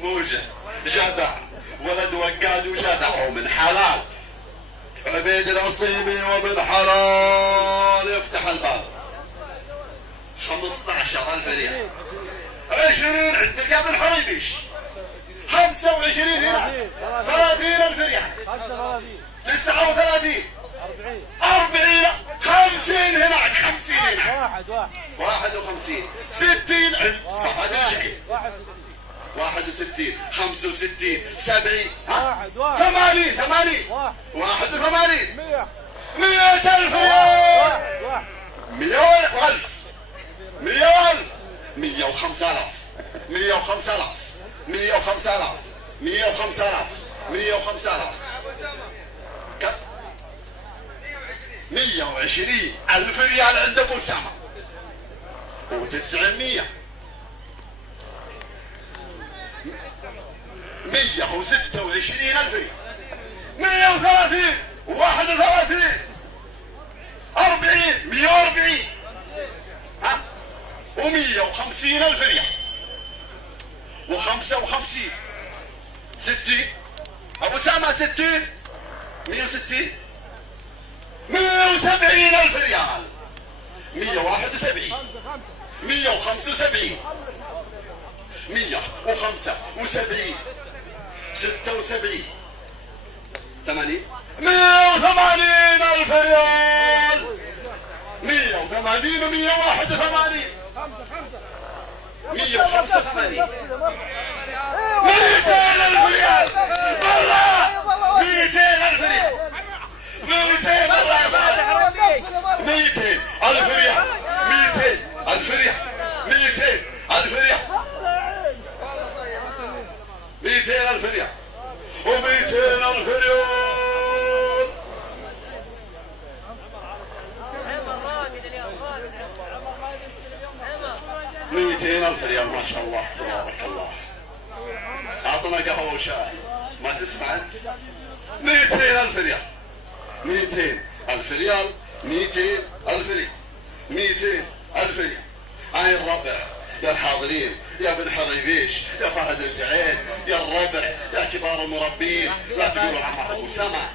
موجه جدع، ولد وقاد وجدع ومن حلال. عبيد العصيمي ومن حلال يفتح الباب. 15,000 ريال. 20 عندك يا ابن حريبيش. 25 هنا. 30,000 ريال. 39. 40. 50 هناك. 50 هناك. 51. 60 عند فهد الجحيم. 61. 65. 70. 80. 81. 100,000 ريال. 100,000. 100,000. 105,000. 105,000. 105,000. 105,000. 105,000. 120,000 ريال عند ابو اسامه. و900. 126,000 ريال. 130. 31. 40. 140. ها. و150,000 ريال. و55. 60. ابو اسامه 60. 160. 170,000 ريال. 171. 175. 175. 76. 80. 180,000 ريال. 180 و181. 185. 200,000 ريال. والله 200,000 ريال. 200 والله يا صالح. 200,000 ريال. 200,000 ريال. 200,000 ريال. 200,000 ريال. و200,000 ريال. 200,000 ريال ما شاء الله تبارك الله. اعطنا قهوه وشاي ما تسمع انت. 200,000 ريال. 200,000 ريال. 200,000 ريال. 200,000 ريال. هاي الربع يا الحاضرين، يا بن حريبيش، يا فهد الجعيد، يا الربع، يا كبار المربين، لا تقولوا عمر ابو سما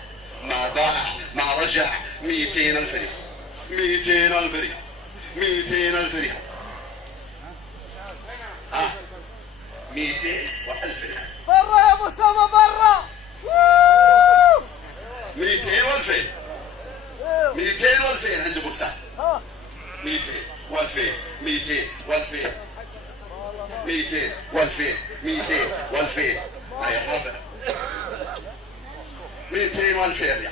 ما باع ما رجع. 200,000 ريال. 200,000 ريال. 200,000 ريال. 200,000 ريال. برا يا ابو سما برا. 200 و2000. 200 و2000 عند ابو سام. 200 و2000. 200 و2000. 200 و2000. 200 و2000. هاي الربع. 200 و2000 ريال.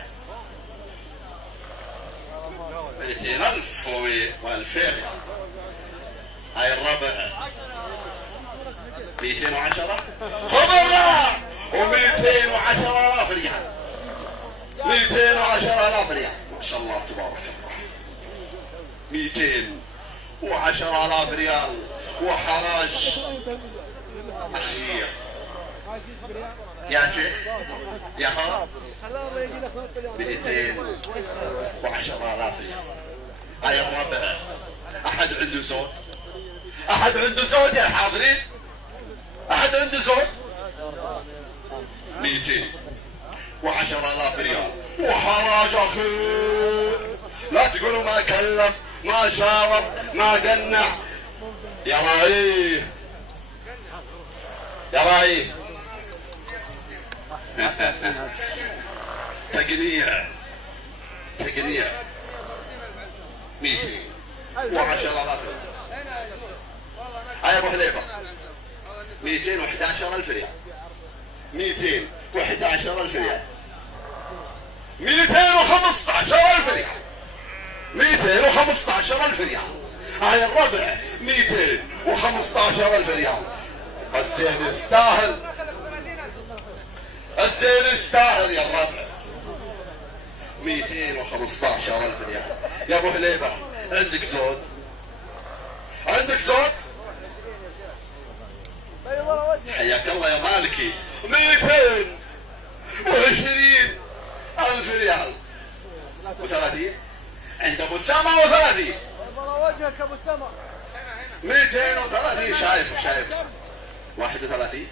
200,000 و2000 ريال. هاي الربع. 210. خبرنا. و210,000 ريال. 210,000 ريال ما شاء الله تبارك الله. 210,000 ريال وحراج اخير يا شيخ يا خال. 210,000 ريال. هاي الربع. احد عنده صوت؟ احد عنده صوت يا الحاضرين؟ احد عنده صوت؟ 210,000 ريال وحراج اخير. لا تقولوا ما كلف ما شاور ما قنع. يا رايه يا رايه. تقنيع 210,000. هاي ابو حذيفه. 211,000 ريال. 211,000 ريال. 215,000 ريال. 215,000 ريال. هاي الربع. 215,000 ريال. الزين يستاهل. الزين يستاهل يا الربع. 215,000 ريال. يا ابو حليبه عندك زود؟ عندك زود؟ حياك الله يا مالكي. 220,000 ريال. و30 عند ابو سما. و30 وجهك ابو سما. 230 شايف 31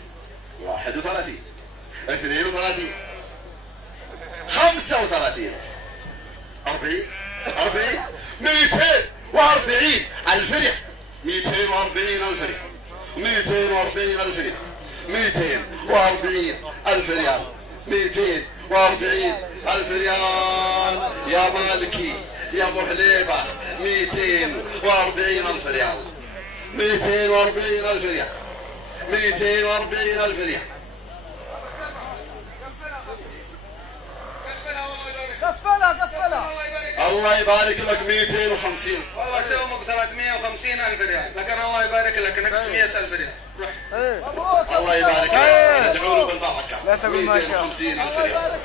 32 35 40 240 الفريق 240 الفريق 240 الفريق 240 ألف ريال 240 ألف ريال يا مالكي يا ابو حليبه 240 ألف ريال 240 ألف ريال 240 ألف ريال قفلها الله يبارك لك 250 والله سومك 350 ألف ريال لكن الله يبارك لك نقص 100 ألف ريال روح الله يبارك لك ادعوا له بالبركه لا تقول ما شاء الله 250 ألف ريال